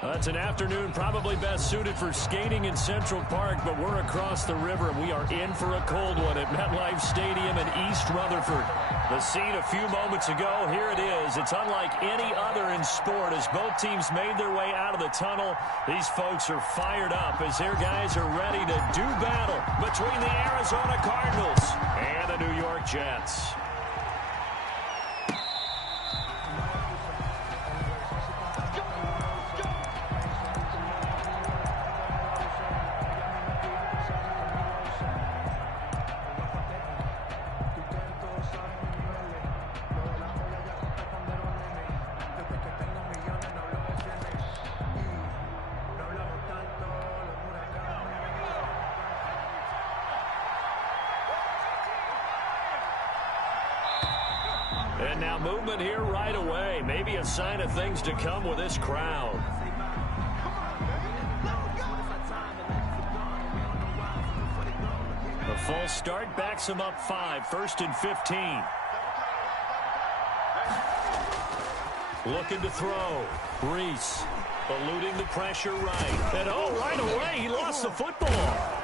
It's an afternoon probably best suited for skating in Central Park, but we're across the river, and we are in for a cold one at MetLife Stadium in East Rutherford. The scene a few moments ago, here it is. It's unlike any other in sport. As both teams made their way out of the tunnel, these folks are fired up as their guys are ready to do battle between the Arizona Cardinals and the New York Jets. And now movement here right away. Maybe a sign of things to come with this crowd. The full start backs him up 5, 1st and 15. Looking to throw. Reese eluding the pressure right. And right away he lost the football.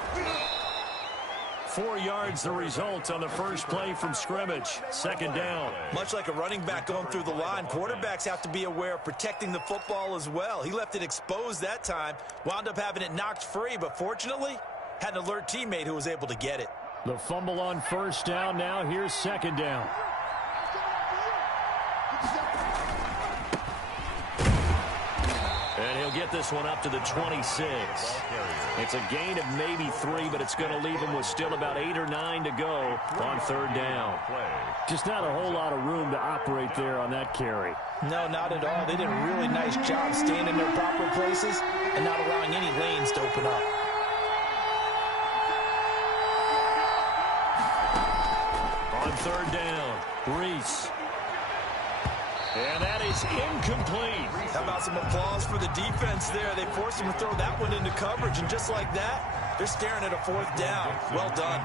4 yards the result on the first play from scrimmage. 2nd down. Much like a running back going through the line, quarterbacks have to be aware of protecting the football as well. He left it exposed that time, wound up having it knocked free, but fortunately had an alert teammate who was able to get it. The fumble on 1st down. Now here's 2nd down. And he'll get this one up to the 26. It's a gain of maybe 3, but it's going to leave him with still about 8 or 9 to go on 3rd down. Just not a whole lot of room to operate there on that carry. No, not at all. They did a really nice job staying in their proper places and not allowing any lanes to open up. On 3rd down, Reese. And that is incomplete. How about some applause for the defense there? They forced him to throw that one into coverage, and just like that, they're staring at a 4th down. Well done.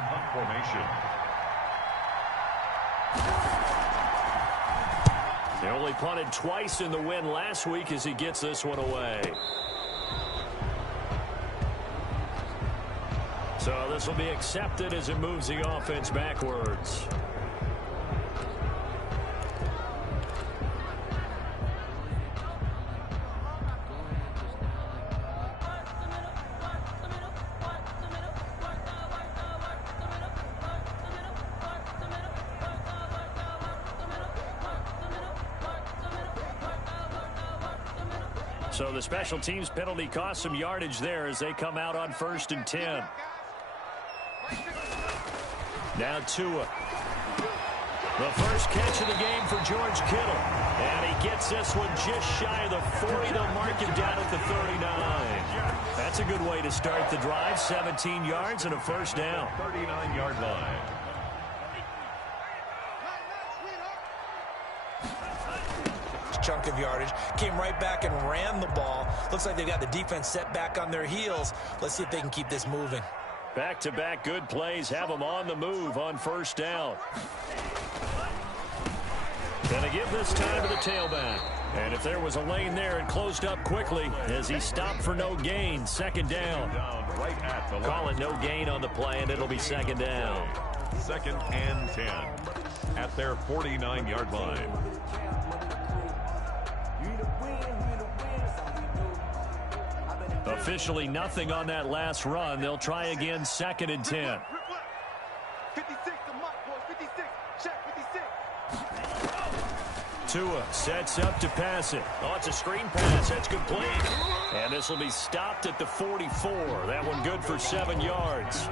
They only punted twice in the win last week as he gets this one away. So this will be accepted as it moves the offense backwards. So the special teams penalty cost some yardage there as they come out on 1st and 10. Now Tua. The first catch of the game for George Kittle. And he gets this one just shy of the 40. They'll mark him down at the 39. That's a good way to start the drive. 17 yards and a 1st down. 39-yard line. Chunk of yardage, came right back and ran the ball. Looks like they've got the defense set back on their heels. Let's see if they can keep this moving. Back-to-back good plays have them on the move on 1st down. Gonna give this time to the tailback. And if there was a lane there, it closed up quickly as he stopped for no gain. 2nd down. Call it no gain on the play, and it'll be 2nd down. 2nd and 10 at their 49-yard line. Officially nothing on that last run. They'll try again 2nd and 10. 56 to Mike, boys. 56. Check 56. Tua sets up to pass it. Oh, it's a screen pass. That's complete. And this will be stopped at the 44. That one good for 7 yards.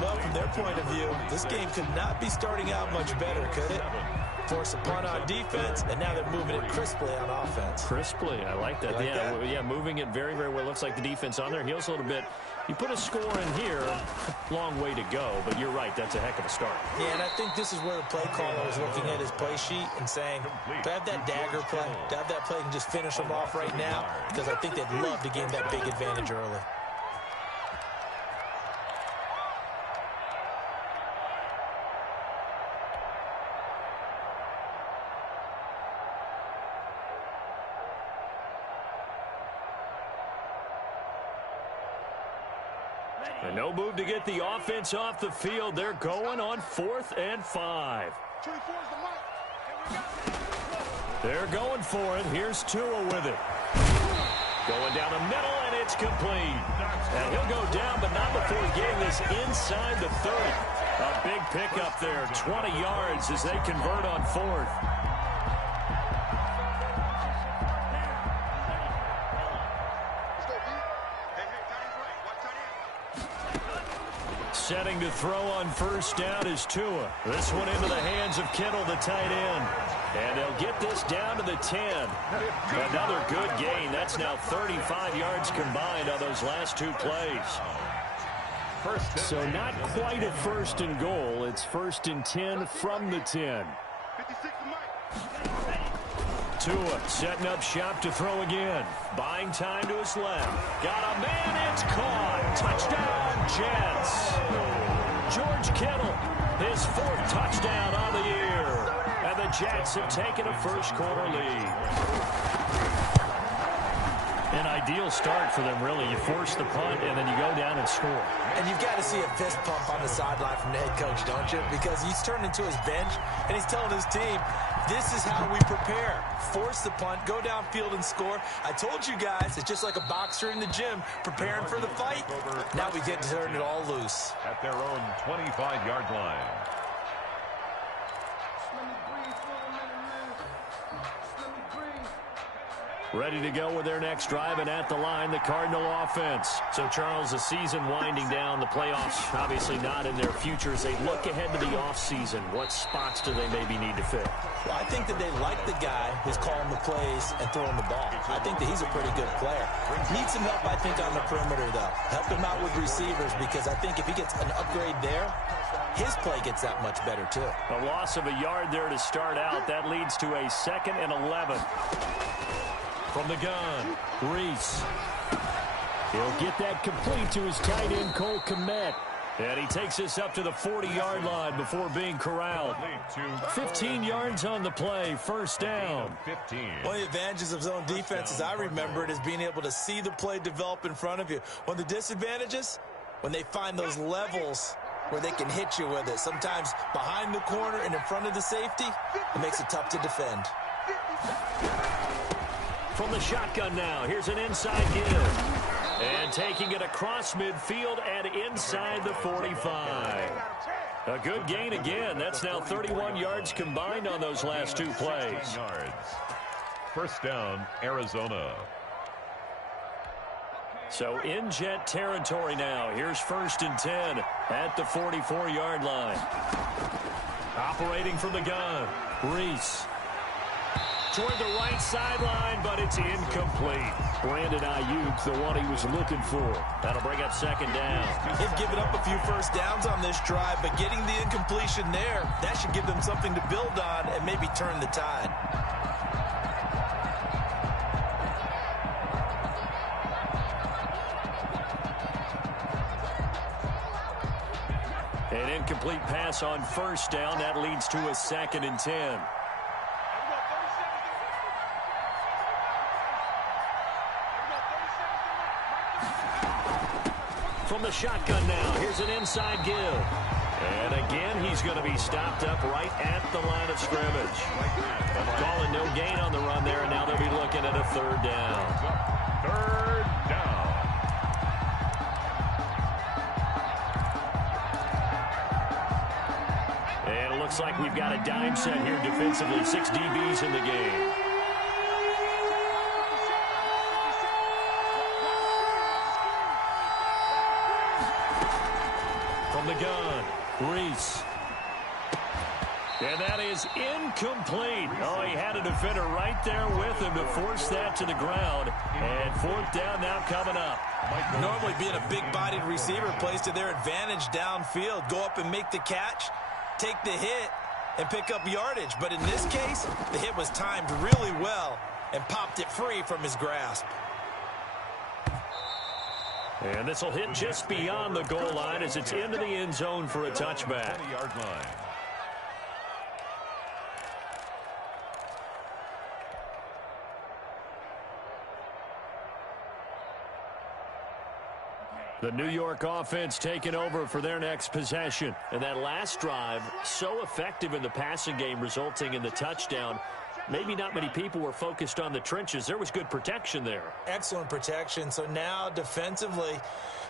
Well, from their point of view, this game could not be starting out much better, could it? Force a punt on defense, and now they're moving it crisply on offense. Crisply, I like that. Yeah, moving it very, very well. Looks like the defense on their heels a little bit. You put a score in here, long way to go, but you're right, that's a heck of a start. Yeah, and I think this is where the play caller is looking at his play sheet and saying, to have that dagger play, to have that play and just finish them off right now, because I think they'd love to gain that big advantage early. And no move to get the offense off the field. They're going on 4th and 5. They're going for it. Here's Tua with it. Going down the middle, and it's complete. And he'll go down, but not before getting this inside the 30. A big pickup there, 20 yards as they convert on 4th. Setting to throw on 1st down is Tua. This one into the hands of Kittle, the tight end. And they'll get this down to the 10. Another good gain. That's now 35 yards combined on those last 2 plays. So not quite a 1st and goal. It's 1st and 10 from the 10. Tua setting up shop to throw again. Buying time to his left. Got a man. It's caught. Touchdown, Jets. George Kittle, his 4th touchdown on the year. And the Jets have taken a 1st quarter lead. An ideal start for them, really. You force the punt, and then you go down and score. And you've got to see a fist pump on the sideline from the head coach, don't you? Because he's turned into his bench, and he's telling his team, this is how we prepare. Force the punt, go downfield and score. I told you guys, it's just like a boxer in the gym preparing for the fight. Now we get to turn it all loose. At their own 25-yard line. Ready to go with their next drive, and at the line, the Cardinal offense. So, Charles, the season winding down, the playoffs obviously not in their future. As they look ahead to the offseason, what spots do they maybe need to fill? Well, I think that they like the guy who's calling the plays and throwing the ball. I think that he's a pretty good player. Needs some help, I think, on the perimeter, though. Help him out with receivers, because I think if he gets an upgrade there, his play gets that much better, too. A loss of a yard there to start out. That leads to a 2nd and 11. From the gun, Reese. He'll get that complete to his tight end, Cole Kmet. And he takes us up to the 40-yard line before being corralled. 15 yards on the play, 1st down. One of the advantages of zone defense, as I remember it, is being able to see the play develop in front of you. One of the disadvantages, when they find those levels where they can hit you with it. Sometimes behind the corner and in front of the safety, it makes it tough to defend. From the shotgun now, here's an inside give. And taking it across midfield and inside the 45. A good gain again. That's now 31 yards combined on those last 2 plays. 1st down, Arizona. So in Jet territory now. Here's 1st and 10 at the 44-yard line. Operating from the gun, Reese. Toward the right sideline, but it's incomplete. Brandon Ayuk, the one he was looking for. That'll bring up 2nd down. They've given up a few 1st downs on this drive, but getting the incompletion there, that should give them something to build on and maybe turn the tide. An incomplete pass on 1st down. That leads to a 2nd and 10. From the shotgun now, here's an inside give. And again, he's going to be stopped up right at the line of scrimmage. Calling no gain on the run there, and now they'll be looking at a 3rd down. 3rd down. And it looks like we've got a dime set here defensively. 6 DBs in the game. From the gun, Reese. And that is incomplete. Oh, he had a defender right there with him to force that to the ground. And 4th down now coming up. Normally being a big-bodied receiver plays to their advantage downfield. Go up and make the catch, take the hit, and pick up yardage. But in this case, the hit was timed really well and popped it free from his grasp. And this will hit just beyond the goal line as it's into the end zone for a touchback. 20-yard line. The New York offense taking over for their next possession. And that last drive, so effective in the passing game, resulting in the touchdown. Maybe not many people were focused on the trenches. There was good protection there. Excellent protection. So now defensively,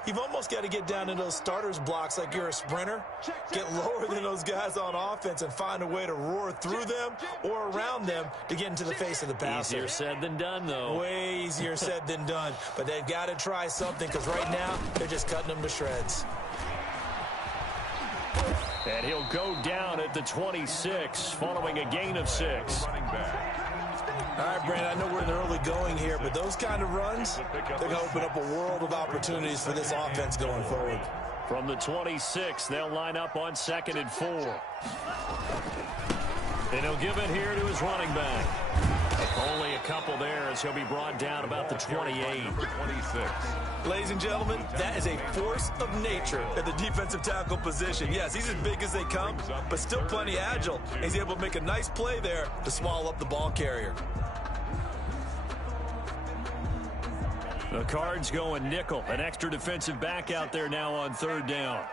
you've almost got to get down in those starters blocks like you're a sprinter. Get lower than those guys on offense and find a way to roar through them or around them to get into the face of the passer. Easier said than done, though. Way easier said than done. But they've got to try something because right now they're just cutting them to shreds. And he'll go down at the 26 following a gain of 6. All right, Brandon, I know we're in the early going here, but those kind of runs, they're going to open up a world of opportunities for this offense going forward. From the 26, they'll line up on 2nd and 4. And he'll give it here to his running back. Only a couple there as he'll be brought down about the 28. 26. Ladies and gentlemen, that is a force of nature at the defensive tackle position. Yes, he's as big as they come, but still plenty agile. He's able to make a nice play there to swallow up the ball carrier. The Cards going nickel. An extra defensive back out there now on 3rd down.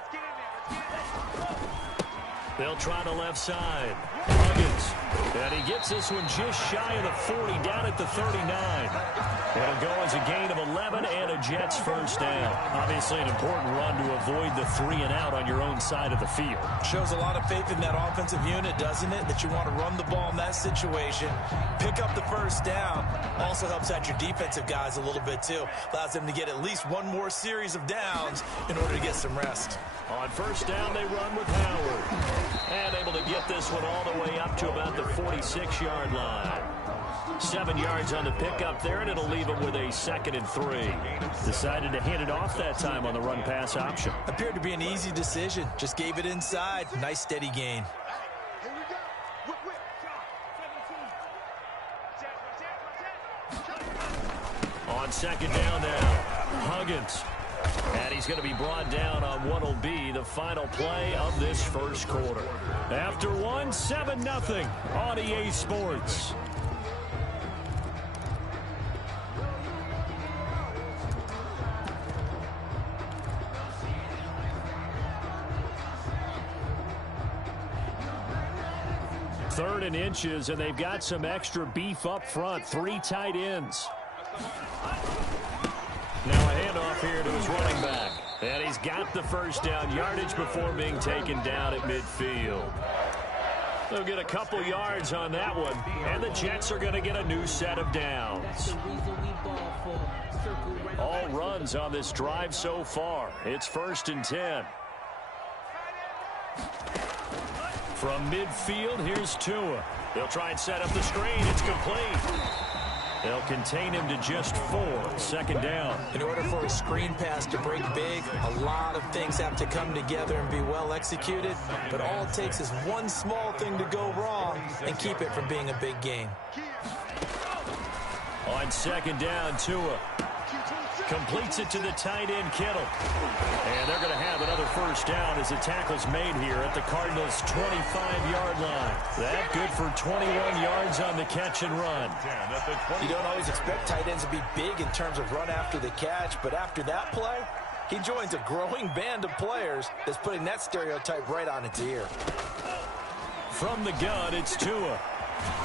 They'll try the left side. Huggins. And he gets this one just shy of the 40, down at the 39. It'll go as a gain of 11 and a Jets first down. Obviously an important run to avoid the 3-and-out on your own side of the field. Shows a lot of faith in that offensive unit, doesn't it? That you want to run the ball in that situation. Pick up the first down. Also helps out your defensive guys a little bit too. Allows them to get at least one more series of downs in order to get some rest. On first down, they run with Howard. And able to get this one all the way up to about the 46-yard line. 7 yards on the pickup there, and it'll leave him with a 2nd and 3. Decided to hand it off that time on the run-pass option. Appeared to be an easy decision. Just gave it inside. Nice, steady gain. On 2nd down now, Huggins. And he's going to be brought down on what will be the final play of this first quarter. After one, 7-0 on EA Sports. Third and inches, and they've got some extra beef up front. 3 tight ends. Now a handoff here to his running back. And he's got the first down yardage before being taken down at midfield. They'll get a couple yards on that one, and the Jets are going to get a new set of downs. All runs on this drive so far. It's 1st and 10. From midfield, here's Tua. They'll try and set up the screen. It's complete. They'll contain him to just 4. 2nd down. In order for a screen pass to break big, a lot of things have to come together and be well executed. But all it takes is one small thing to go wrong and keep it from being a big gain. On 2nd down, Tua completes it to the tight end, Kittle. And they're going to have another first down as the tackle's made here at the Cardinals' 25-yard line. That good for 21 yards on the catch and run. You don't always expect tight ends to be big in terms of run after the catch, but after that play, he joins a growing band of players that's putting that stereotype right on its ear. From the gun, it's Tua.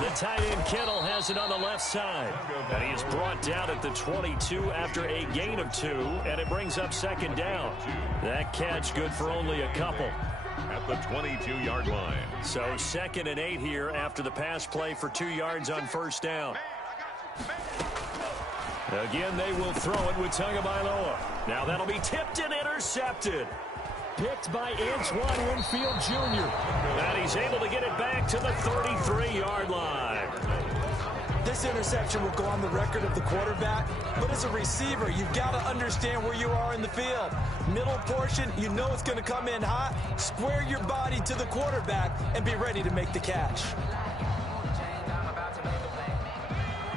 The tight end Kittle has it on the left side. And he is brought down at the 22 after a gain of 2, and it brings up 2nd down. That catch good for only a couple. At the 22-yard line. So 2nd and 8 here after the pass play for 2 yards on first down. Again, they will throw it with Tagovailoa. Now that'll be tipped and intercepted. Picked by Antoine Winfield Jr. And he's able to get it back to the 33-yard line. This interception will go on the record of the quarterback, but as a receiver, you've got to understand where you are in the field. Middle portion, you know it's going to come in hot. Square your body to the quarterback and be ready to make the catch.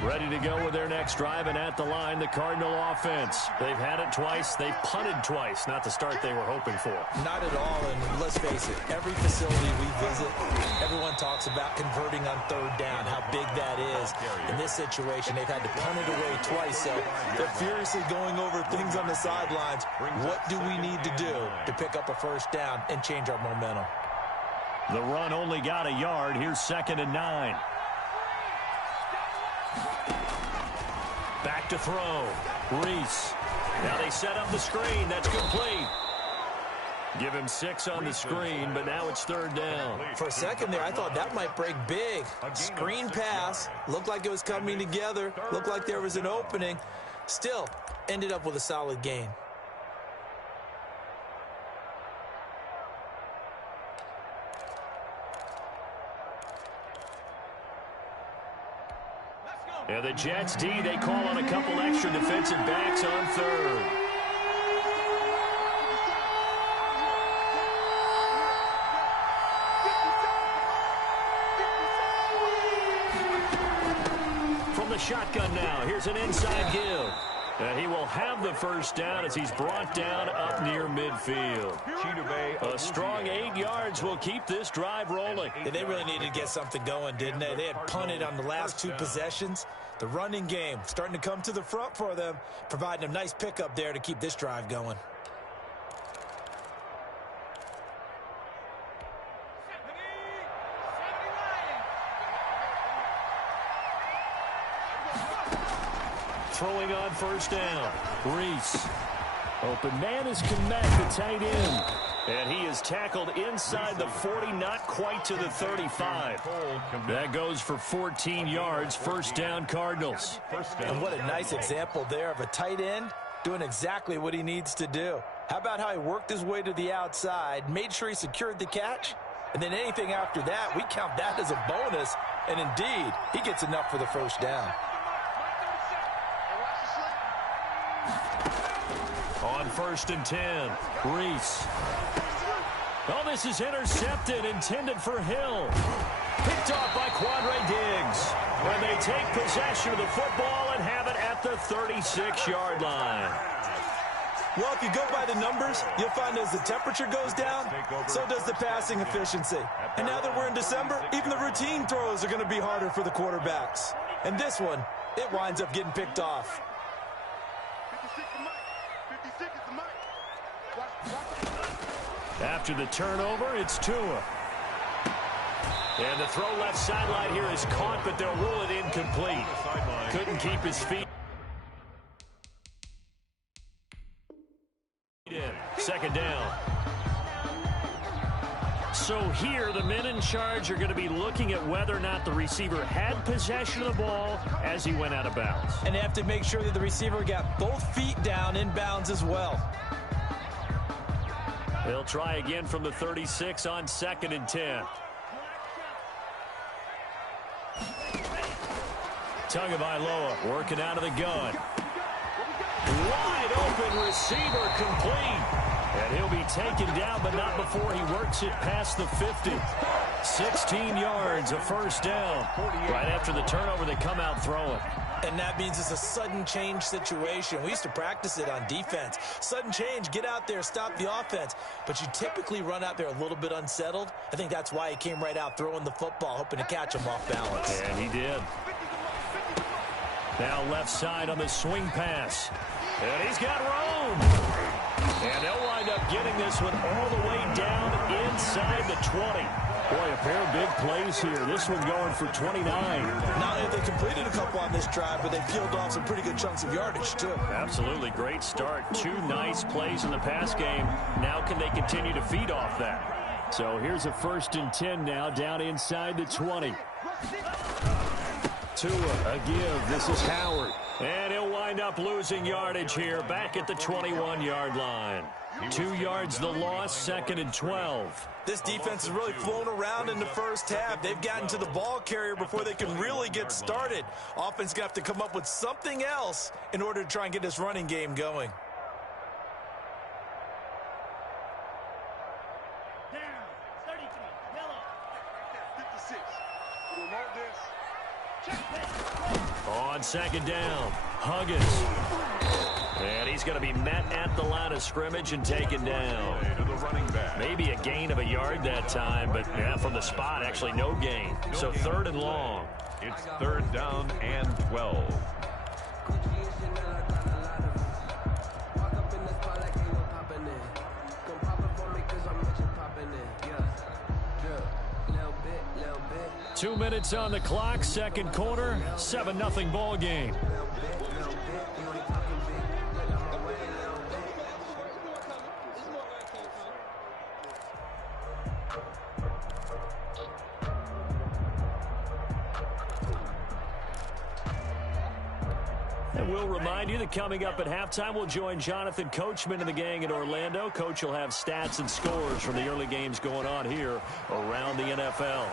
Ready to go with their next drive, and at the line, the Cardinal offense. They've had it twice. They've punted twice. Not the start they were hoping for. Not at all, and let's face it, every facility we visit, everyone talks about converting on third down, how big that is. In this situation, they've had to punt it away twice, so they're furiously going over things on the sidelines. What do we need to do to pick up a first down and change our momentum? The run only got a yard. Here's 2nd and 9. Back to throw. Reese. Now they set up the screen. That's complete. Give him 6 on the screen, but now it's 3rd down. For a second there, I thought that might break big. Screen pass. Looked like it was coming together. Looked like there was an opening. Still, ended up with a solid gain. And the Jets D, they call on a couple extra defensive backs on 3rd. From the shotgun now, here's an inside give. And he will have the first down as he's brought down up near midfield. A strong 8 yards will keep this drive rolling. And they really needed to get something going, didn't they? They had punted on the last 2 possessions. The running game starting to come to the front for them, providing a nice pickup there to keep this drive going. Throwing on first down. Reese. Open man is Kmet, the tight end. And he is tackled inside the 40, not quite to the 35. That goes for 14 yards. First down, Cardinals. And what a nice example there of a tight end doing exactly what he needs to do. How about how he worked his way to the outside, made sure he secured the catch, and then anything after that, we count that as a bonus. And indeed, he gets enough for the first down. On 1st and 10, Reese. Oh, this is intercepted, intended for Hill. Picked off by Quandre Diggs. When they take possession of the football and have it at the 36-yard line. Well, if you go by the numbers, you'll find as the temperature goes down, so does the passing efficiency. And now that we're in December, even the routine throws are going to be harder for the quarterbacks. And this one, it winds up getting picked off. After the turnover, it's Tua. And the throw left sideline here is caught, but they'll rule it incomplete. Couldn't keep his feet. 2nd down. So here, the men in charge are going to be looking at whether or not the receiver had possession of the ball as he went out of bounds. And they have to make sure that the receiver got both feet down in bounds as well. They'll try again from the 36 on 2nd and 10. Tagovailoa working out of the gun. Wide open receiver complete. And he'll be taken down, but not before he works it past the 50. 16 yards, a first down. Right after the turnover, they come out throwing. And that means it's a sudden change situation. We used to practice it on defense. Sudden change, get out there, stop the offense. But you typically run out there a little bit unsettled. I think that's why he came right out throwing the football, hoping to catch him off balance. And he did. Now left side on the swing pass. And he's got room. And they'll wind up getting this one all the way down inside the 20. Boy, a pair of big plays here. This one going for 29. Not only have they completed a couple on this drive, but they peeled off some pretty good chunks of yardage, too. Absolutely. Great start. 2 nice plays in the pass game. Now can they continue to feed off that? So here's a 1st and 10 now, down inside the 20. Tua, a give. This is Howard. And he'll wind up losing yardage here, back at the 21-yard line. 2 yards the loss, 2nd and 12. This defense has really flown around in the first half. They've gotten to the ball carrier before they can really get started. Offense going to have to come up with something else in order to try and get this running game going. Down, 33, yellow. 56. We don't want this. On second down, Huggins. And he's going to be met at the line of scrimmage and taken down. Maybe a gain of a yard that time, but yeah, from the spot, actually no gain. So 3rd and long. It's 3rd down and 12. Two minutes on the clock, second quarter, 7-0 ball game. And we'll remind you that coming up at halftime, we'll join Jonathan Coachman and the gang in Orlando. Coach will have stats and scores from the early games going on here around the NFL.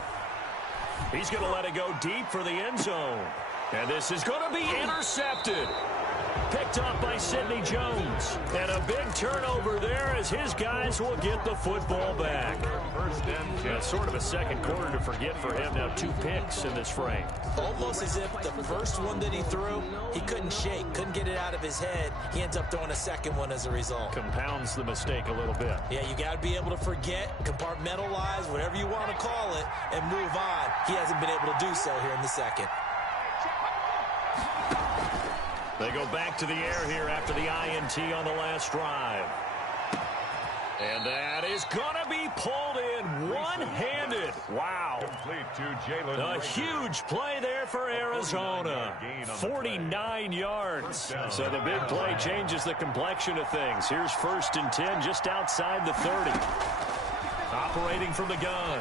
He's going to let it go deep for the end zone. And this is going to be intercepted. Picked up by Sidney Jones. And a big turnover there as his guys will get the football back. Yeah, sort of a second quarter to forget for him. Now 2 picks in this frame. Almost as if the first one that he threw, he couldn't shake, couldn't get it out of his head. He ends up throwing a second one as a result. Compounds the mistake a little bit. Yeah, you got to be able to forget, compartmentalize, whatever you want to call it, and move on. He hasn't been able to do so here in the second. They go back to the air here after the INT on the last drive. And that is going to be pulled in one-handed. Wow. Complete to Jalen. A huge play there for Arizona. 49 yards. So the big play changes the complexion of things. Here's 1st and 10 just outside the 30. Operating from the gun.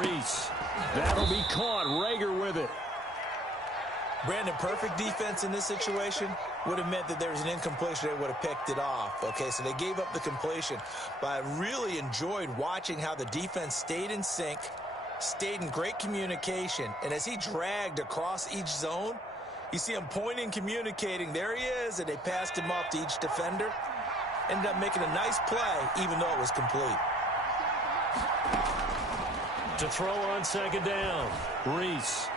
Reese. That'll be caught. Rager with it. Brandon, perfect defense in this situation would have meant that there was an incompletion. They would have picked it off. Okay, so they gave up the completion. But I really enjoyed watching how the defense stayed in sync, stayed in great communication. And as he dragged across each zone, you see him pointing, communicating. There he is, and they passed him off to each defender. Ended up making a nice play, even though it was complete. To throw on second down, Reese.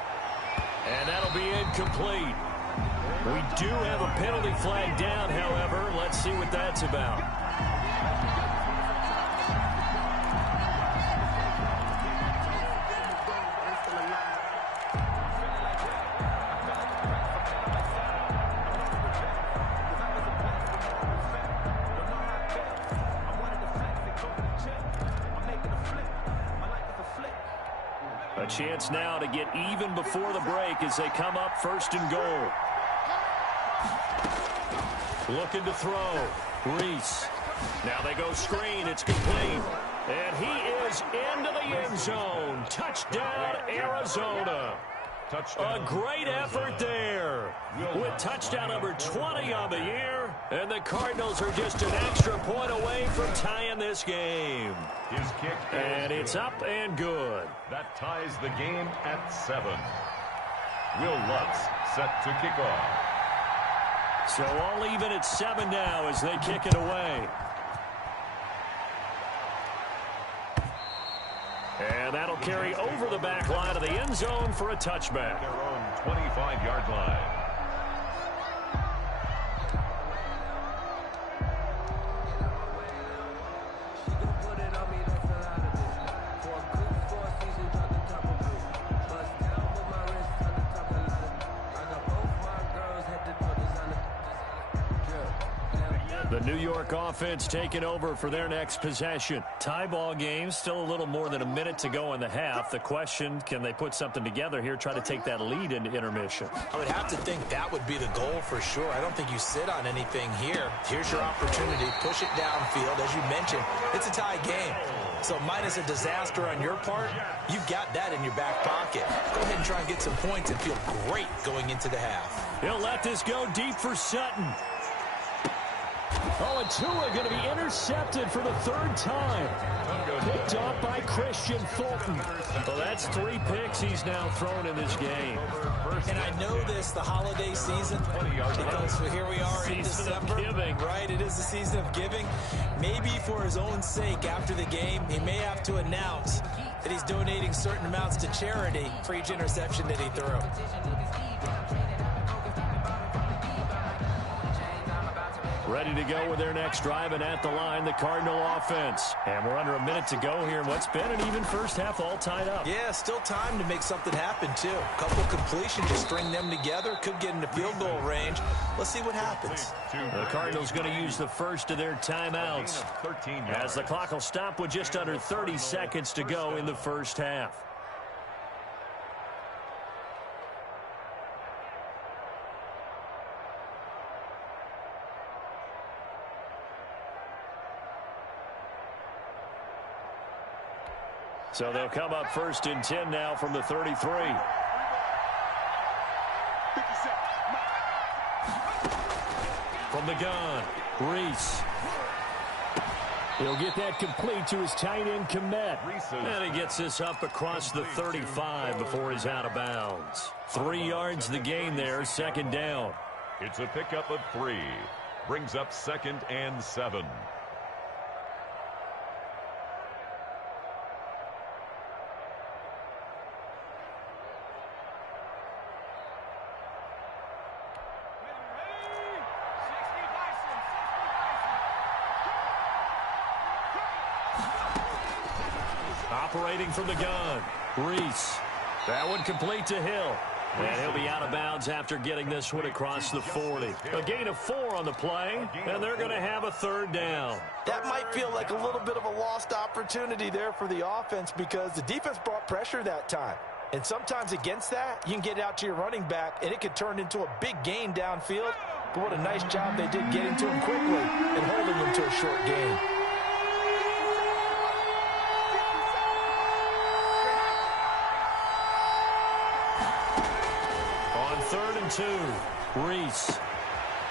And that'll be incomplete. We do have a penalty flag down, however. Let's see what that's about. A chance now to get even before the break as they come up 1st and goal. Looking to throw. Reese. Now they go screen. It's complete. And he is into the end zone. Touchdown, Arizona. A great effort there with touchdown number 20 on the year. And the Cardinals are just an extra point away from tying this game. His kick and it's up and good. That ties the game at 7. Will Lutz set to kick off. So all even at 7 now as they kick it away. And that'll carry over the back line of the end zone for a touchback. Their own 25-yard line. The New York offense taking over for their next possession. Tie ball game, still a little more than a minute to go in the half. The question, can they put something together here, try to take that lead into intermission? I would have to think that would be the goal for sure. I don't think you sit on anything here. Here's your opportunity. Push it downfield. As you mentioned, it's a tie game. So minus a disaster on your part, you've got that in your back pocket. Go ahead and try and get some points and feel great going into the half. He'll let this go deep for Sutton. Oh, and Tua going to be intercepted for the 3rd time. Picked off by Christian Fulton. Well, that's 3 picks he's now thrown in this game. And I know this, the holiday season, because here we are in December. Right, it is the season of giving. Maybe for his own sake after the game, he may have to announce And he's donating certain amounts to charity for each interception that he threw. Ready to go with their next drive, and at the line, the Cardinal offense. And we're under a minute to go here in what's been an even first half, all tied up. Yeah, still time to make something happen, too. A couple completions, just string them together. Could get into field goal range. Let's see what happens. The Cardinals going to use the first of their timeouts, as the clock will stop with just under 30 seconds to go in the first half. So they'll come up 1st and 10 now from the 33. From the gun, Reese. He'll get that complete to his tight end, Kmet. And he gets this up across the 35 before he's out of bounds. 3 yards the gain there, 2nd down. It's a pickup of 3. Brings up 2nd and 7. Operating from the gun, Reese. That one complete to Hill. And he'll be out of bounds after getting this one across the 40. A gain of 4 on the play, and they're going to have a 3rd down. That might feel like a little bit of a lost opportunity there for the offense because the defense brought pressure that time. And sometimes against that, you can get it out to your running back, and it could turn into a big gain downfield. But what a nice job they did getting to him quickly and holding him to a short gain. On 3rd and 2, Reese.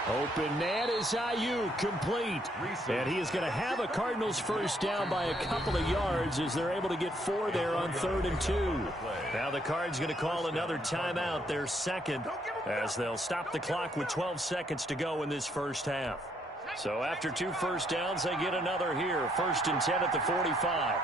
Open man is Ayuk, complete. And he is going to have a Cardinals first down by a couple of yards as they're able to get 4 there on 3rd and 2. Now the Cards going to call another timeout, their 2nd, as they'll stop the clock with 12 seconds to go in this first half. So after 2 first downs, they get another here. 1st and 10 at the 45.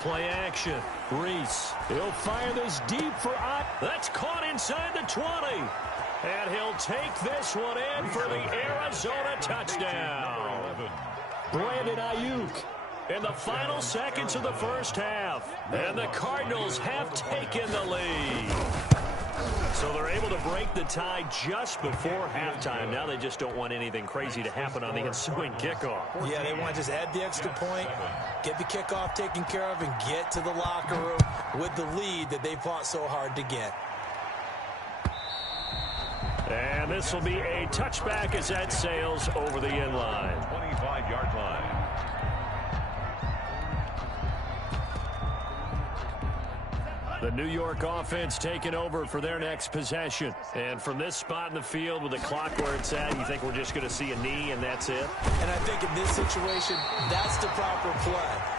Play action. Reese. He'll fire this deep for Ott. That's caught inside the 20. And he'll take this one in for the Arizona touchdown. Brandon Ayuk in the final seconds of the first half. And the Cardinals have taken the lead. So they're able to break the tie just before halftime. Now they just don't want anything crazy to happen on the ensuing kickoff. Yeah, they want to just add the extra point, get the kickoff taken care of, and get to the locker room with the lead that they fought so hard to get. And this will be a touchback as that sails over the end line. 25-yard line. The New York offense taking over for their next possession. And from this spot in the field with the clock where it's at, you think we're just going to see a knee and that's it? And I think in this situation, that's the proper play.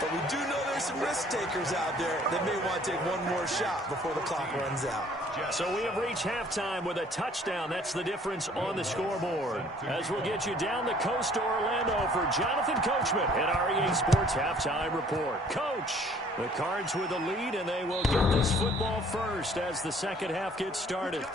But we do know there's some risk takers out there that may want to take one more shot before the clock runs out. So we have reached halftime with a touchdown. That's the difference on the scoreboard. As we'll get you down the coast to Orlando for Jonathan Coachman at our EA Sports Halftime Report. Coach, the Cards with the lead, and they will get this football first as the second half gets started.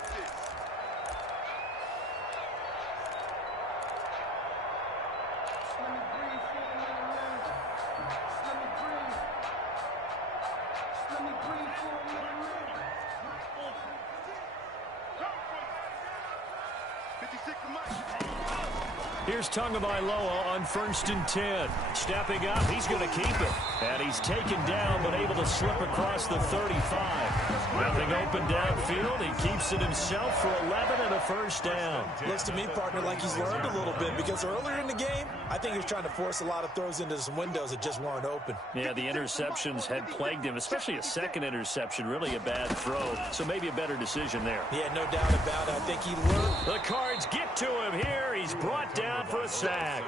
Here's Tagovailoa on 1st and 10. Stepping up, he's going to keep it. And he's taken down, but able to slip across the 35. Nothing open downfield. He keeps it himself for 11 and a first down. Looks to me, partner, like he's learned a little bit because earlier in the game, I think he was trying to force a lot of throws into some windows that just weren't open. Yeah, the interceptions had plagued him, especially a second interception, really a bad throw. So maybe a better decision there. Yeah, no doubt about it. I think he learned. The Cards get to him here. He's brought down for a sack.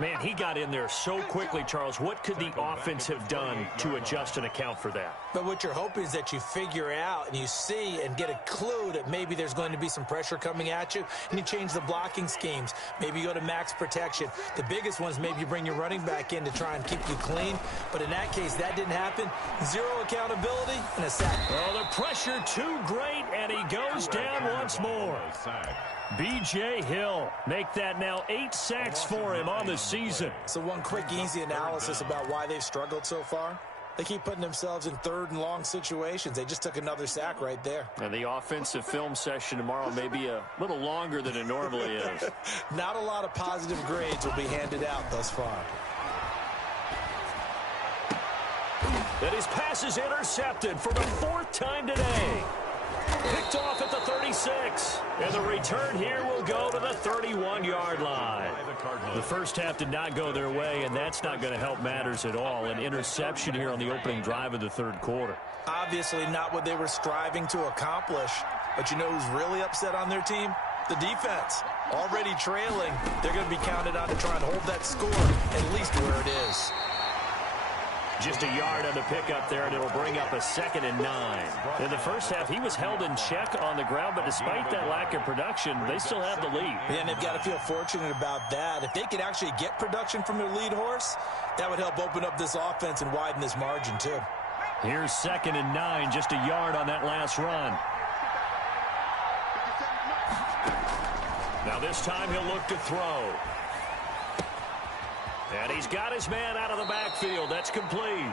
Man, he got in there so quickly, Charles. What could the offense have done to adjust and account for that? But what you're hoping is that you figure out and you see and get a clue that maybe there's going to be some pressure coming at you, and you change the blocking schemes. Maybe you go to max protection. The biggest one is maybe you bring your running back in to try and keep you clean. But in that case, that didn't happen. Zero accountability and a sack. Oh, the pressure too great, and he goes down once more. B.J. Hill, make that now 8 sacks for him on the season. So one quick, easy analysis about why they've struggled so far. They keep putting themselves in third and long situations. They just took another sack right there. And the offensive film session tomorrow may be a little longer than it normally is. Not a lot of positive grades will be handed out thus far. And his pass is intercepted for the 4th time today. Picked off at the 36. And the return here will go to the 31-yard line. The first half did not go their way, and that's not going to help matters at all. An interception here on the opening drive of the third quarter. Obviously not what they were striving to accomplish. But you know who's really upset on their team? The defense. Already trailing. They're going to be counted on to try and hold that score at least where it is. Just a yard on the pickup there, and it'll bring up a 2nd and 9. In the first half, he was held in check on the ground, but despite that lack of production, they still have the lead. And they've got to feel fortunate about that. If they could actually get production from their lead horse, that would help open up this offense and widen this margin, too. Here's 2nd and 9, just a yard on that last run. Now this time he'll look to throw. And he's got his man out of the backfield. That's complete.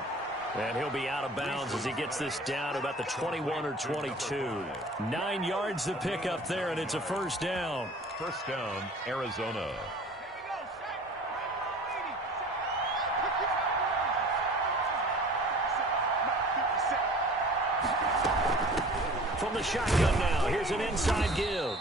And he'll be out of bounds as he gets this down to about the 21 or 22. 9 yards to pick up there, and it's a first down. First down, Arizona. From the shotgun now, here's an inside give.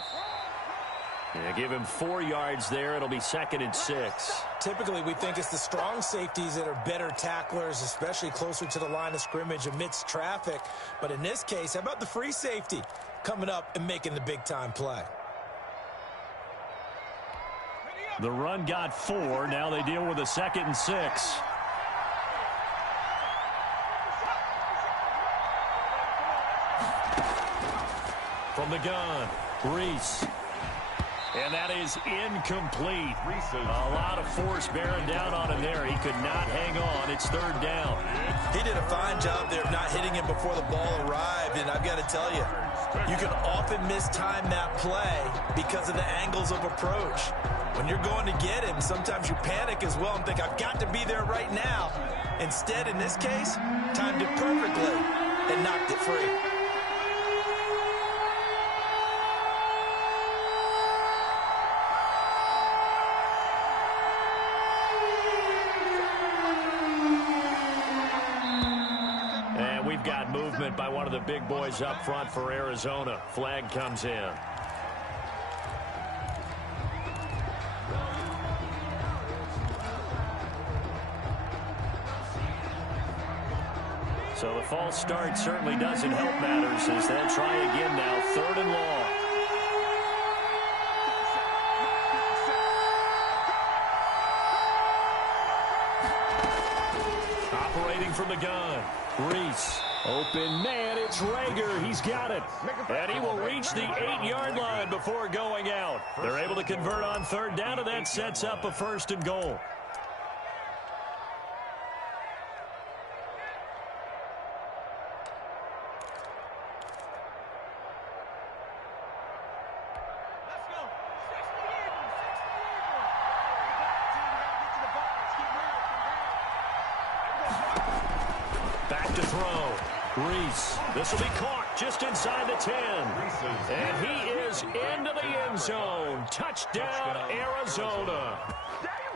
Yeah, give him 4 yards there. It'll be 2nd and 6. Typically, we think it's the strong safeties that are better tacklers, especially closer to the line of scrimmage amidst traffic. But in this case, how about the free safety coming up and making the big-time play? The run got 4. Now they deal with a 2nd and 6. From the gun, Reese. And that is incomplete. A lot of force bearing down on him there. He could not hang on. It's 3rd down. He did a fine job there of not hitting him before the ball arrived. And I've got to tell you, you can often mistime that play because of the angles of approach. When you're going to get him, sometimes you panic as well and think, I've got to be there right now. Instead, in this case, timed it perfectly and knocked it free. Got movement by one of the big boys up front for Arizona. Flag comes in. So the false start certainly doesn't help matters as they'll try again now. 3rd and long. Operating from the gun, Reese. Open man, it's Rager. He's got it. And he will reach the 8-yard line before going out. They're able to convert on 3rd down, and that sets up a 1st and goal. Back to throw. Reese. This will be caught just inside the 10. And he is into the end zone. Touchdown, Arizona.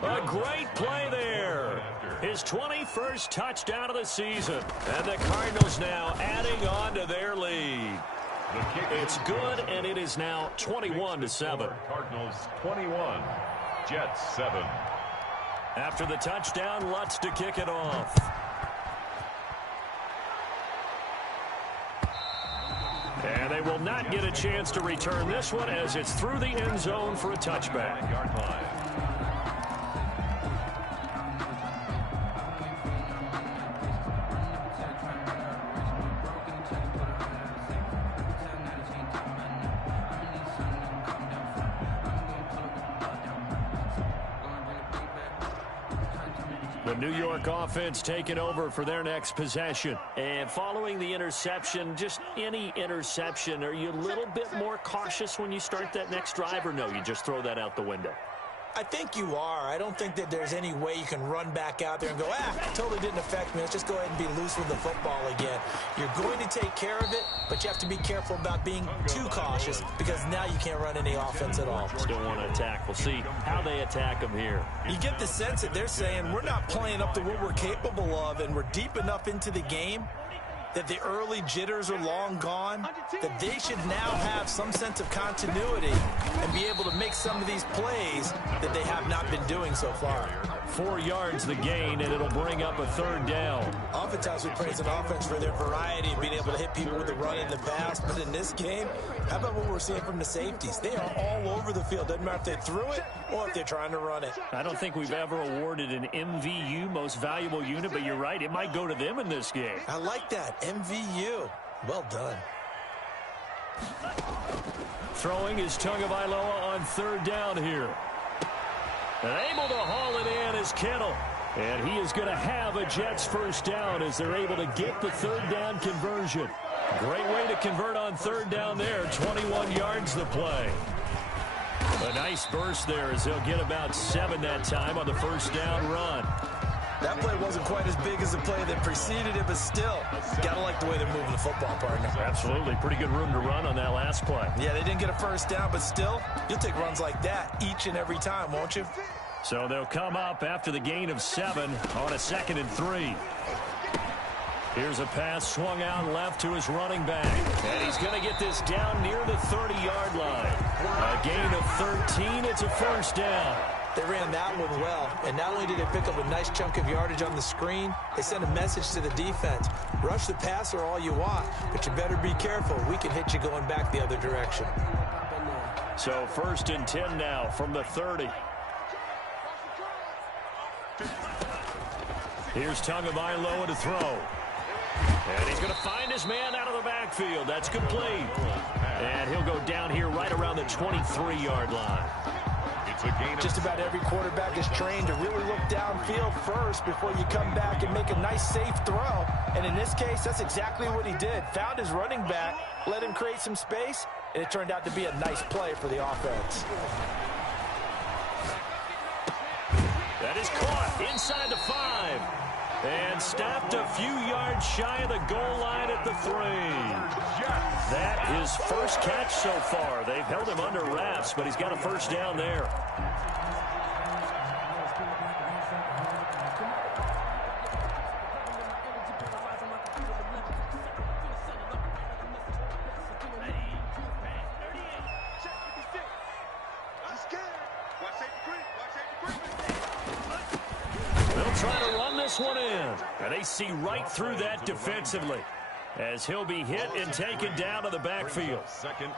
A great play there. His 21st touchdown of the season. And the Cardinals now adding on to their lead. It's good, and it is now 21-7. Cardinals 21, Jets 7. After the touchdown, Lutz to kick it off. And they will not get a chance to return this one as it's through the end zone for a touchback. The New York offense taking over for their next possession. And following the interception, just any interception, are you a little bit more cautious when you start that next drive, or no, you just throw that out the window? I think you are. I don't think that there's any way you can run back out there and go, totally didn't affect me. Let's just go ahead and be loose with the football again. You're going to take care of it, but you have to be careful about being too cautious because now you can't run any offense at all. Still want to attack. We'll see how they attack them here. You get the sense that they're saying we're not playing up to what we're capable of, and we're deep enough into the game that the early jitters are long gone, that they should now have some sense of continuity and be able to make some of these plays that they have not been doing so far. 4 yards the gain, and it'll bring up a 3rd down. Oftentimes we praise an offense for their variety of being able to hit people with the run in the pass, but in this game, how about what we're seeing from the safeties? They are all over the field. Doesn't matter if they threw it or if they're trying to run it. I don't think we've ever awarded an MVU, most valuable unit, but you're right, it might go to them in this game. I like that. MVU. Well done. Throwing is Tagovailoa on 3rd down here. And able to haul it in is Kittle. And he is going to have a Jets 1st down as they're able to get the 3rd down conversion. Great way to convert on 3rd down there. 21 yards the play. A nice burst there as they'll get about 7 that time on the 1st down run. That play wasn't quite as big as the play that preceded it, but still, got to like the way they're moving the football, partner. Absolutely. Pretty good room to run on that last play. Yeah, they didn't get a 1st down, but still, you'll take runs like that each and every time, won't you? So they'll come up after the gain of 7 on a 2nd and 3. Here's a pass swung out left to his running back. And he's going to get this down near the 30-yard line. A gain of 13. It's a 1st down. They ran that one well, and not only did they pick up a nice chunk of yardage on the screen, they sent a message to the defense. Rush the passer all you want, but you better be careful. We can hit you going back the other direction. So 1st and 10 now from the 30. Here's Tagovailoa to throw. And he's going to find his man out of the backfield. That's complete. And he'll go down here right around the 23-yard line. Just about every quarterback is trained to really look downfield first before you come back and make a nice, safe throw. And in this case, that's exactly what he did. Found his running back, let him create some space, and it turned out to be a nice play for the offense. That is caught inside the 5. And stopped a few yards shy of the goal line at the 3. That is 1st catch so far. They've held him under wraps, but he's got a 1st down there. They'll try to run this one in. And they see right through that defensively as he'll be hit and taken down to the backfield.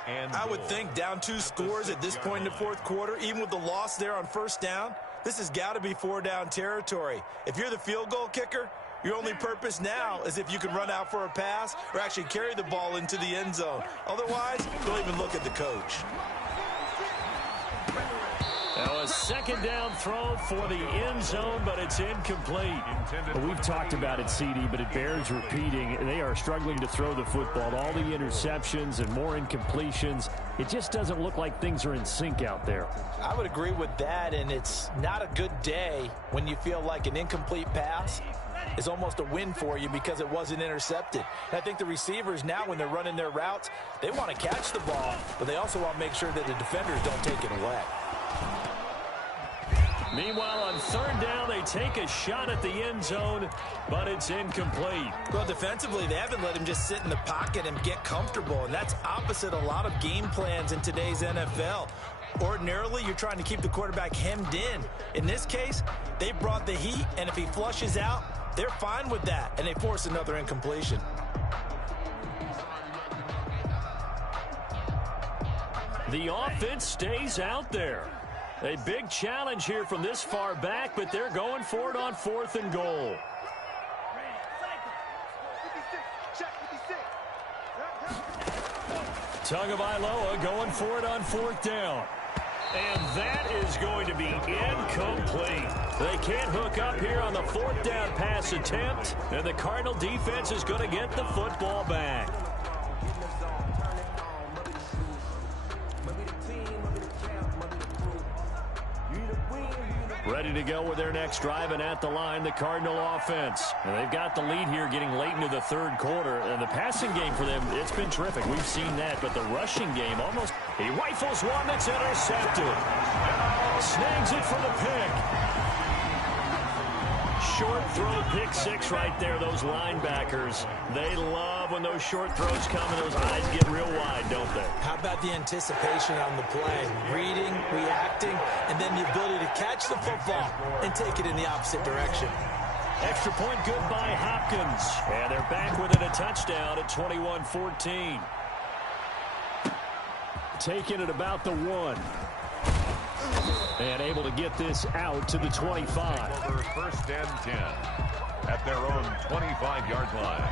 I would think down 2 scores at this point in the 4th quarter, even with the loss there on 1st down, this has got to be 4-down territory. If you're the field goal kicker, your only purpose now is if you can run out for a pass or actually carry the ball into the end zone. Otherwise, don't even look at the coach. Now a 2nd down throw for the end zone, but it's incomplete. Well, we've talked about it, CD, but it bears repeating. They are struggling to throw the football. All the interceptions and more incompletions. It just doesn't look like things are in sync out there. I would agree with that, and it's not a good day when you feel like an incomplete pass is almost a win for you because it wasn't intercepted. And I think the receivers now, when they're running their routes, they want to catch the ball, but they also want to make sure that the defenders don't take it away. Meanwhile, on 3rd down, they take a shot at the end zone, but it's incomplete. Well, defensively, they haven't let him just sit in the pocket and get comfortable, and that's opposite a lot of game plans in today's NFL. Ordinarily, you're trying to keep the quarterback hemmed in. In this case, they brought the heat, and if he flushes out, they're fine with that, and they force another incompletion. The offense stays out there. A big challenge here from this far back, but they're going for it on 4th and goal. Tagovailoa going for it on 4th down. And that is is going to be incomplete. They can't hook up here on the 4th down pass attempt, and the Cardinal defense is going to get the football back. Ready to go with their next drive, and at the line, the Cardinal offense. And they've got the lead here getting late into the 3rd quarter. And the passing game for them, it's been terrific. We've seen that, but the rushing game almost... He rifles one that's intercepted. Snags it for the pick. Short throw, pick 6 right there. Those linebackers, they love when those short throws come and those eyes get real wide, don't they? How about the anticipation on the play? Reading, reacting, and then the ability to catch the football and take it in the opposite direction. Extra point good by Hopkins. And they're back within a touchdown at 21-14. Taking it about the 1. And able to get this out to the 25. Over 1st and 10 at their own 25-yard line.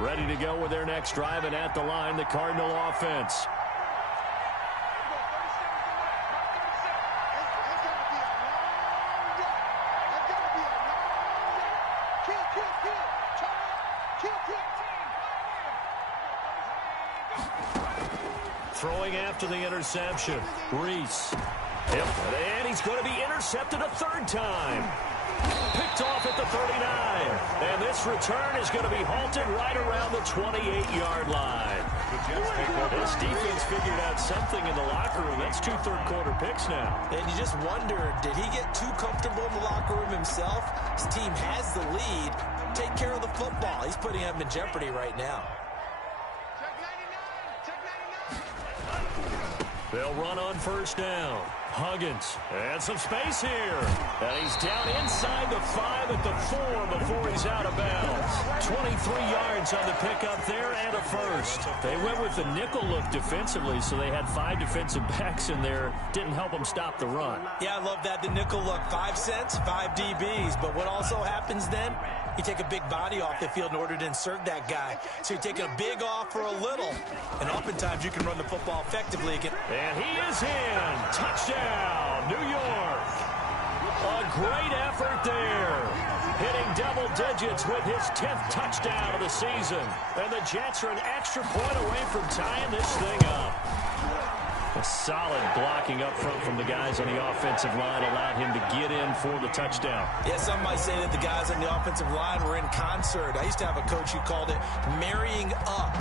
Ready to go with their next drive, and at the line, the Cardinal offense. Throwing after the interception. Reese. Yep. And he's going to be intercepted a 3rd time. Picked off at the 39. And this return is going to be halted right around the 28-yard line. This defense figured out something in the locker room. That's 2 third-quarter picks now. And you just wonder, did he get too comfortable in the locker room himself? His team has the lead. Take care of the football. He's putting him in jeopardy right now. They'll run on 1st down. Huggins, and some space here. And he's down inside the 5 at the 4 before he's out of bounds. 23 yards on the pickup there and a 1st. They went with the nickel look defensively, so they had 5 defensive backs in there. Didn't help them stop the run. Yeah, I love that. The nickel look, 5 cents, 5 DBs. But what also happens then? You take a big body off the field in order to insert that guy. So you're taking a big off for a little. And oftentimes you can run the football effectively again. And he is in. Touchdown, New York. A great effort there. Hitting double digits with his 10th touchdown of the season. And the Jets are an extra point away from tying this thing up. A solid blocking up front from the guys on the offensive line allowed him to get in for the touchdown. Yeah, some might say that the guys on the offensive line were in concert. I used to have a coach who called it marrying up,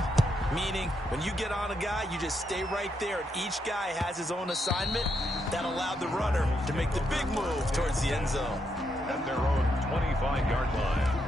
meaning when you get on a guy, you just stay right there, and each guy has his own assignment. That allowed the runner to make the big move towards the end zone. At their own 25-yard line.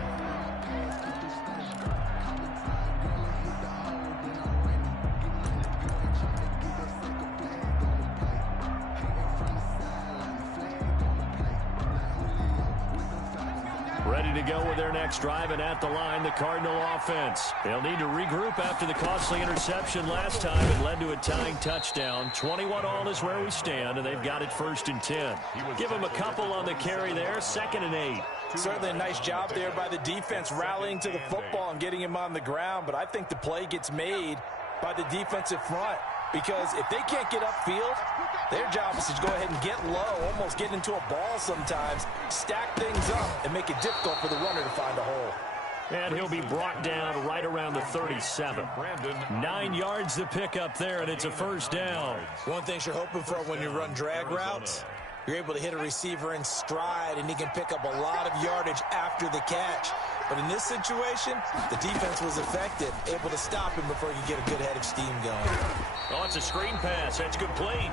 Ready to go with their next drive, and at the line, the Cardinal offense. They'll need to regroup after the costly interception last time and led to a tying touchdown. 21-all is where we stand, and they've got it 1st and 10. Give them a couple on the carry there, 2nd and 8. Certainly a nice job there by the defense rallying to the football and getting him on the ground, but I think the play gets made by the defensive front. Because if they can't get upfield, their job is to go ahead and get low, almost get into a ball sometimes, stack things up, and make it difficult for the runner to find a hole. And he'll be brought down right around the 37. 9 yards to pick up there, and it's a 1st down. One thing you're hoping for when you run drag routes, you're able to hit a receiver in stride, and he can pick up a lot of yardage after the catch. But in this situation, the defense was effective, able to stop him before he could get a good head of steam going. Oh, it's a screen pass. That's complete.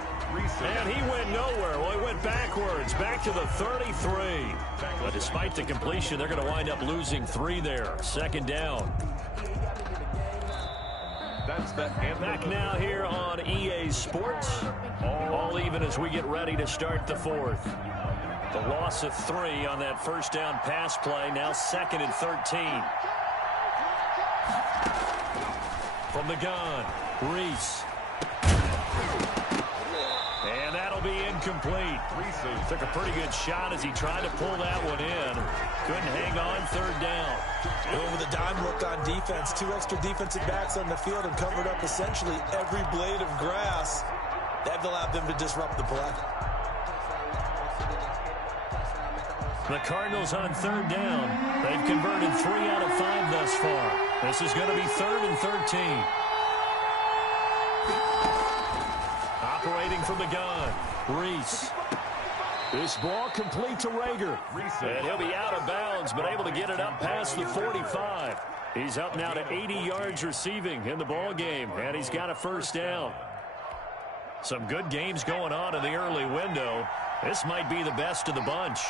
And he went nowhere. Well, he went backwards, back to the 33. But despite the completion, they're going to wind up losing 3 there. 2nd down. Back now here on EA Sports. All even as we get ready to start the 4th. The loss of 3 on that 1st down pass play. Now 2nd and 13. From the gun, Reese. incomplete. Took a pretty good shot as he tried to pull that one in. Couldn't hang on third down. Going with a dime look on defense. 2 extra defensive backs on the field and covered up essentially every blade of grass. That allowed them to disrupt the play. The Cardinals on third down. They've converted 3 out of 5 thus far. This is going to be 3rd and 13. Operating from the gun, Reese. This ball complete to Rager. And he'll be out of bounds, but able to get it up past the 45. He's up now to 80 yards receiving in the ball game, and he's got a first down. Some good games going on in the early window. This might be the best of the bunch.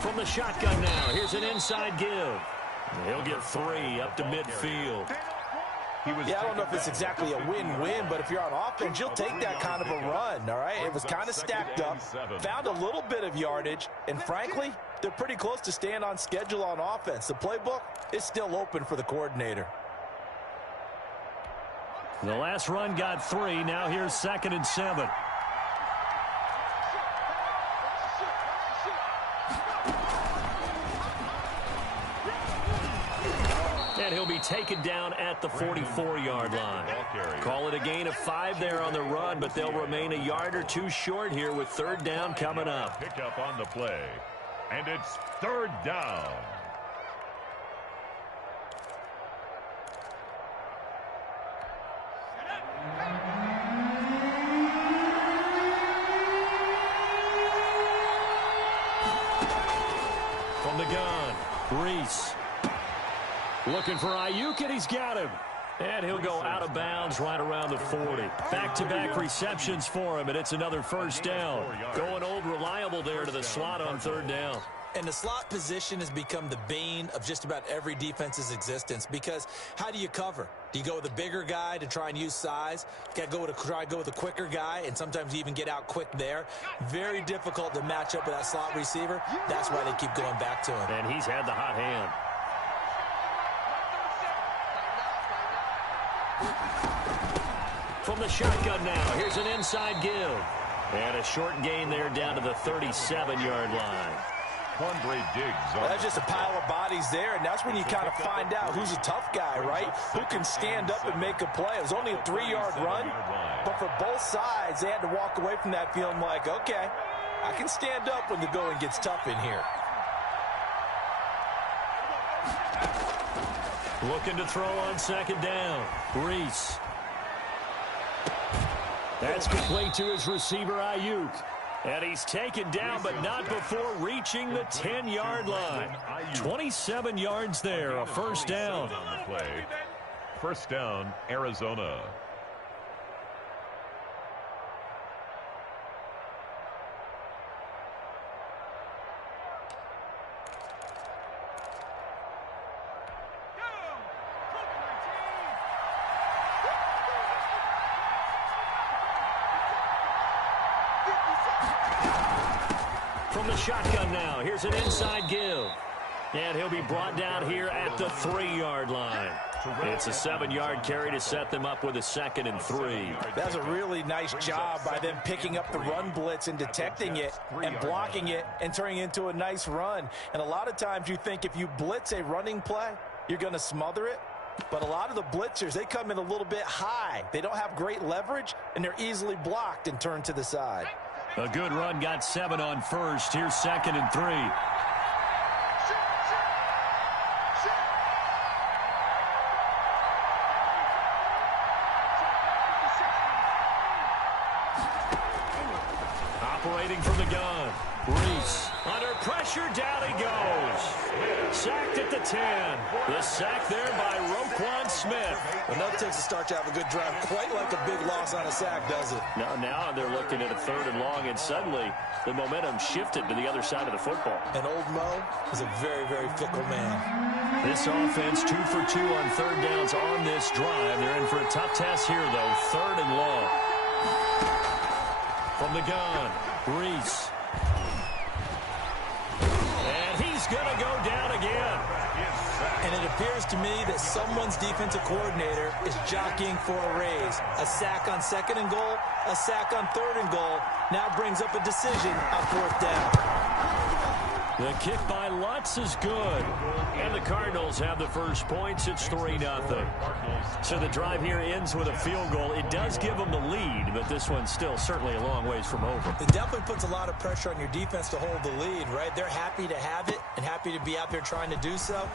From the shotgun now, here's an inside give. He'll get 3 up to midfield. Yeah, I don't know if it's exactly a win-win, but if you're on offense, you'll take that kind of a run, all right? It was kind of stacked up, found a little bit of yardage, and frankly, they're pretty close to staying on schedule on offense. The playbook is still open for the coordinator. The last run got 3. Now here's 2nd and 7. And he'll be taken down at the 44-yard line. Call it a gain of 5 there on the run, but they'll remain a yard or 2 short here with 3rd down coming up. Pick up on the play, and it's 3rd down. From the gun, Reese. Looking for Ayuk, and he's got him. And he'll go out of bounds right around the 40. Back-to-back receptions for him, and it's another first down. Going old reliable there to the slot on 3rd down. And the slot position has become the bane of just about every defense's existence, because how do you cover? Do you go with a bigger guy to try and use size? Got to try to go with a quicker guy, and sometimes you even get out quick there. Very difficult to match up with that slot receiver. That's why they keep going back to him. And he's had the hot hand. From the shotgun now, here's an inside give. And a short gain there down to the 37-yard line. Quandre Diggs. That's just a pile of bodies there, and that's when you kind of find out who's a tough guy, right? Who can stand up and make a play. It was only a 3-yard run, but for both sides, they had to walk away from that feeling like, okay, I can stand up when the going gets tough in here. Looking to throw on 2nd down. Reese. That's complete to his receiver, Ayuk. And he's taken down, but not before reaching the 10-yard line. 27 yards there, a first down. First down, Arizona. From the shotgun now, here's an inside give. And he'll be brought down here at the 3-yard line. It's a 7-yard carry to set them up with a 2nd and 3. That's a really nice job by them picking up the run blitz and detecting it and blocking it and turning it into a nice run. And a lot of times you think if you blitz a running play, you're going to smother it. But a lot of the blitzers, they come in a little bit high. They don't have great leverage, and they're easily blocked and turned to the side. A good run, got 7 on first. Here's 2nd and 3. Operating from the gun, Reese. Under pressure, down he goes. Sacked at the 10. The sack there by Roquan Smith. Well, that takes a start to have a good drive. Quite like a big loss on a sack, does it? Now they're looking at a 3rd and long, and suddenly the momentum shifted to the other side of the football. And old Mo is a very, very fickle man. This offense 2 for 2 on 3rd downs on this drive. They're in for a tough test here, though. 3rd and long. From the gun, Reese. And he's going to go down again. And it appears to me that someone's defensive coordinator is jockeying for a raise. A sack on 2nd and goal, a sack on 3rd and goal, now brings up a decision on 4th down. The kick by Lutz is good. And the Cardinals have the first points. It's 3-0. So the drive here ends with a field goal. It does give them the lead, but this one's still certainly a long ways from over. It definitely puts a lot of pressure on your defense to hold the lead, right? They're happy to have it and happy to be out there trying to do so.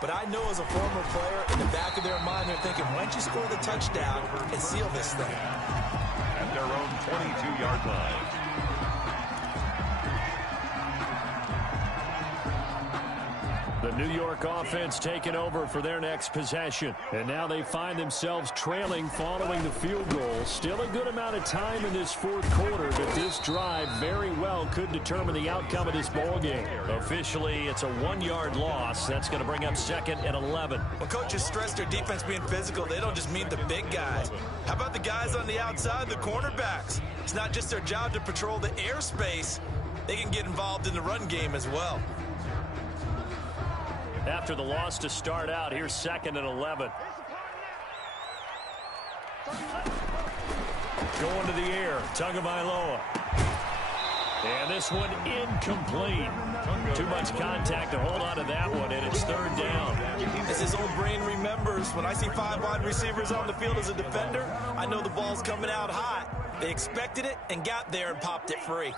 But I know as a former player, in the back of their mind, they're thinking, why don't you score the touchdown and seal this thing? At their own 22-yard line. The New York offense taking over for their next possession. And now they find themselves trailing following the field goal. Still a good amount of time in this 4th quarter, but this drive very well could determine the outcome of this ballgame. Officially, it's a 1-yard loss. That's going to bring up 2nd and 11. When coaches stress their defense being physical, they don't just mean the big guys. How about the guys on the outside, the cornerbacks? It's not just their job to patrol the airspace. They can get involved in the run game as well. After the loss to start out, here's 2nd and 11. Going to the air, Tagovailoa. And this one incomplete. Too much contact to hold on to that one, and it's 3rd down. As his old brain remembers, when I see 5 wide receivers on the field as a defender, I know the ball's coming out hot. They expected it and got there and popped it free.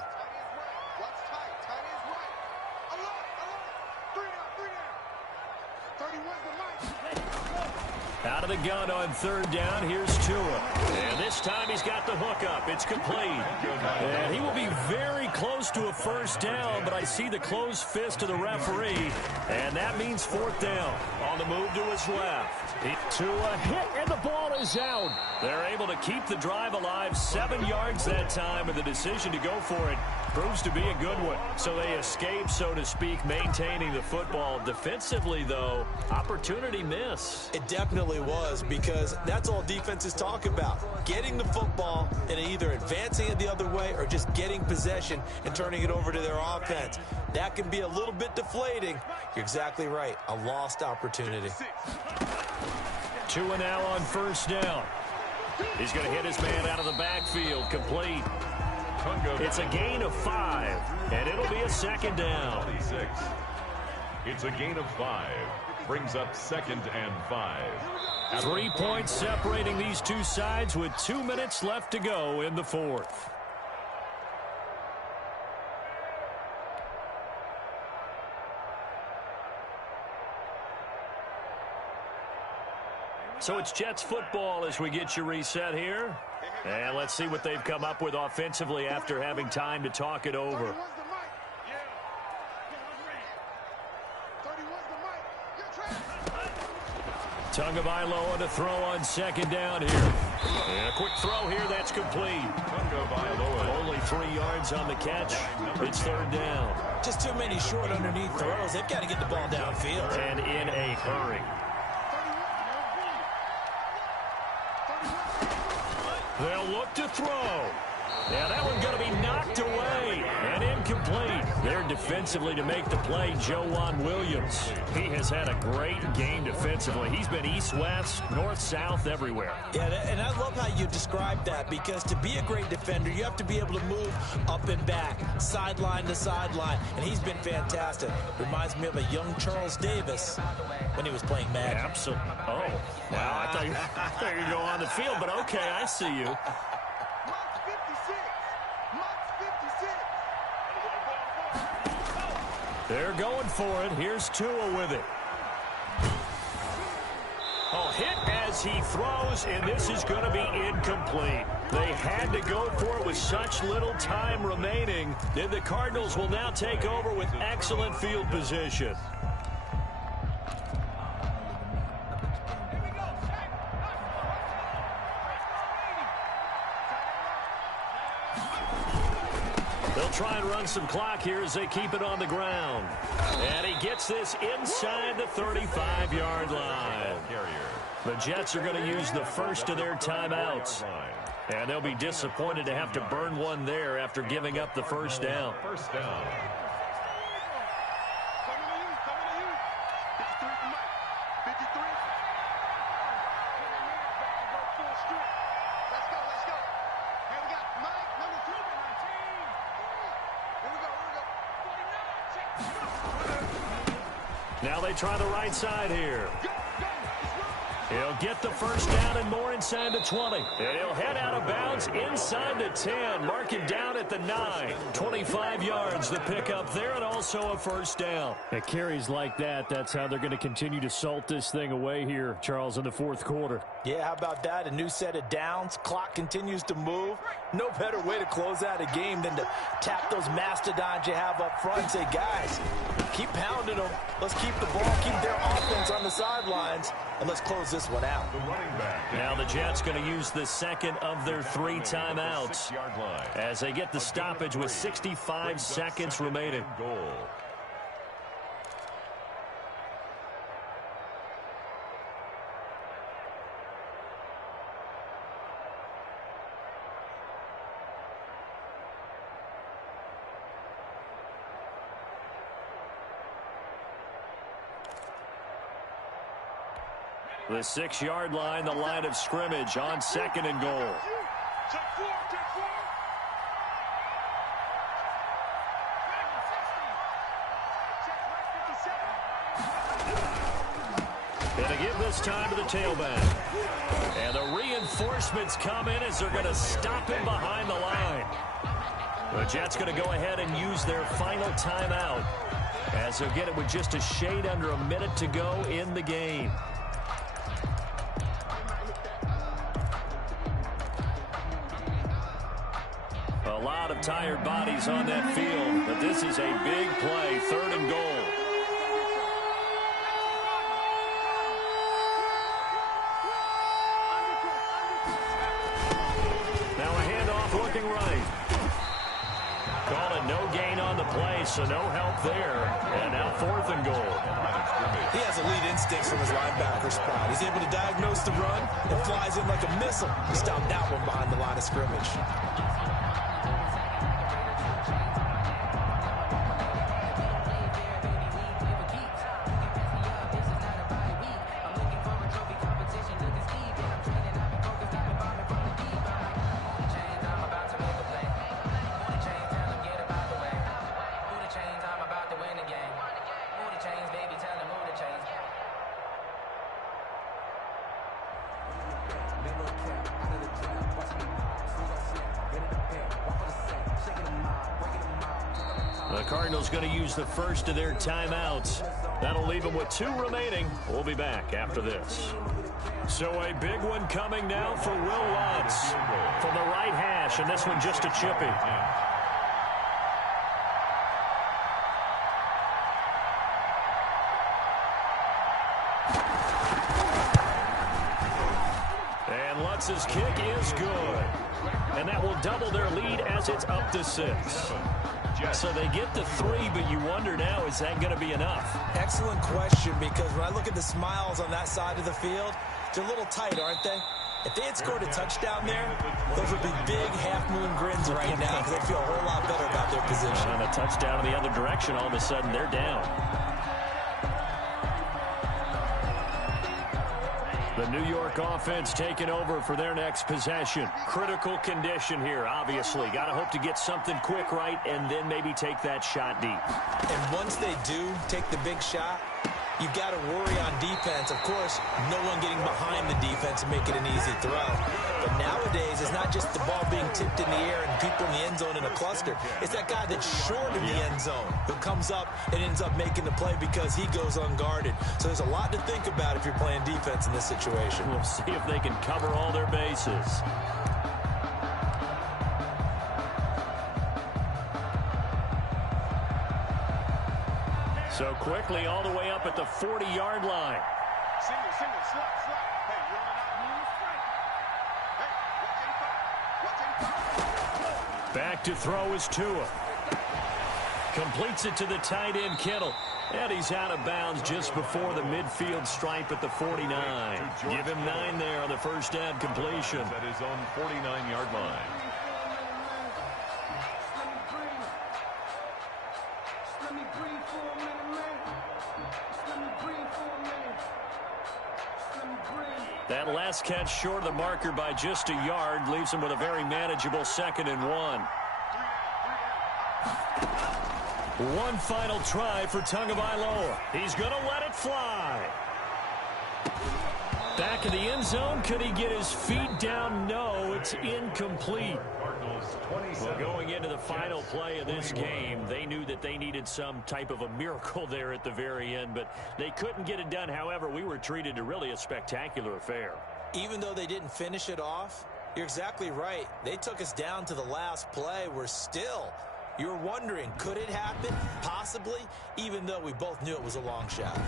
Out of the gun on 3rd down, here's Tua. And this time he's got the hook up. It's complete. And he will be very close to a 1st down, but I see the closed fist of the referee. And that means 4th down. On the move to his left. Tua hit, and the ball is out. They're able to keep the drive alive. 7 yards that time, and the decision to go for it proves to be a good one. So they escape, so to speak, maintaining the football. Defensively, though, opportunity miss. It definitely was, because that's all defenses talk about. Getting the football and either advancing it the other way or just getting possession and turning it over to their offense. That can be a little bit deflating. You're exactly right. A lost opportunity. Tua now on 1st down. He's going to hit his man out of the backfield. Complete. It's a gain of 5, and it'll be a 2nd down. It's a gain of 5. Brings up 2nd and 5. 3 points separating these two sides with 2 minutes left to go in the 4th. So it's Jets football as we get you reset here. And let's see what they've come up with offensively after having time to talk it over. Tagovailoa to throw on 2nd down here. And a quick throw here, that's complete. Only 3 yards on the catch. It's 3rd down. Just too many short underneath throws. They've got to get the ball downfield. And in a hurry. They'll look to throw. Yeah, that one's going to be knocked away and incomplete. There defensively to make the play, Joejuan Williams. He has had a great game defensively. He's been east-west, north-south, everywhere. Yeah, and I love how you describe that, because to be a great defender, you have to be able to move up and back, sideline to sideline, and he's been fantastic. Reminds me of a young Charles Davis when he was playing Madden. Absolutely. Oh, wow, I thought you were going to go on the field, but okay, I see you. They're going for it. Here's Tua with it. Oh, hit as he throws, and this is going to be incomplete. They had to go for it with such little time remaining. Then the Cardinals will now take over with excellent field position. They'll try and run some clock here as they keep it on the ground. And he gets this inside the 35-yard line. The Jets are going to use the first of their timeouts. And they'll be disappointed to have to burn one there after giving up the 1st down. First down. Now they try the right side here. He'll get the first down and more inside the 20. And he'll head out of bounds inside the 10. Mark him down at the 9. 25 yards the pickup there and also a first down. At carries like that, that's how they're going to continue to salt this thing away here, Charles, in the fourth quarter. Yeah, how about that? A new set of downs. Clock continues to move. No better way to close out a game than to tap those mastodons you have up front and say, guys, keep pounding them. Let's keep the ball, keep their offense on the sidelines, and let's close this one out. Now the Jets going to use the second of their 3 timeouts as they get the stoppage with 65 seconds remaining. The 6-yard line, the line of scrimmage on second and goal. Going to give this time to the tailback. And the reinforcements come in as they're going to stop him behind the line. The Jets going to go ahead and use their final timeout as they'll get it with just a shade under a minute to go in the game. A lot of tired bodies on that field, but this is a big play, 3rd and goal. Now a handoff looking right. Call it no gain on the play, so no help there. And now 4th and goal. He has elite instincts from his linebacker spot. He's able to diagnose the run and flies in like a missile to stop that one behind the line of scrimmage. The Cardinals going to use the first of their timeouts. That'll leave them with 2 remaining. We'll be back after this. So a big one coming now for Will Lutz from the right hash, and this one just a chippy. And Lutz's kick is good. And that will double their lead as it's up to 6. So they get the 3, but you wonder now, is that going to be enough? Excellent question, because when I look at the smiles on that side of the field, they're a little tight, aren't they? If they had scored a touchdown there, those would be big half-moon grins right now because they feel a whole lot better about their position. And a touchdown in the other direction, all of a sudden they're down. The New York offense taking over for their next possession. Critical condition here, obviously. Got to hope to get something quick right and then maybe take that shot deep. And once they do take the big shot, you've got to worry on defense. Of course, no one getting behind the defense and make it an easy throw. But nowadays, it's not just the ball being tipped in the air and people in the end zone in a cluster. It's that guy that's short in the end zone who comes up and ends up making the play because he goes unguarded. So there's a lot to think about if you're playing defense in this situation. We'll see if they can cover all their bases. So quickly all the way up at the 40-yard line. Single, slot. Hey, you're on an out. Hey, watch 85. Back to throw is Tua. Completes it to the tight end, Kittle. And he's out of bounds just before the midfield stripe at the 49. Give him 9 there on the first down completion. At his own 49-yard line. That last catch short of the marker by just a yard leaves him with a very manageable 2nd and 1. One final try for Tagovailoa. He's going to let it fly. Back in the end zone. Could he get his feet down? No, it's incomplete. Well, going into the final play of this game, they knew that they needed some type of a miracle there at the very end, but they couldn't get it done. However, we were treated to really a spectacular affair. Even though they didn't finish it off, you're exactly right. They took us down to the last play. You're wondering, could it happen? Possibly, even though we both knew it was a long shot.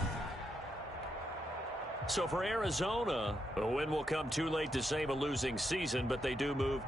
So for Arizona, a win will come too late to save a losing season, but they do move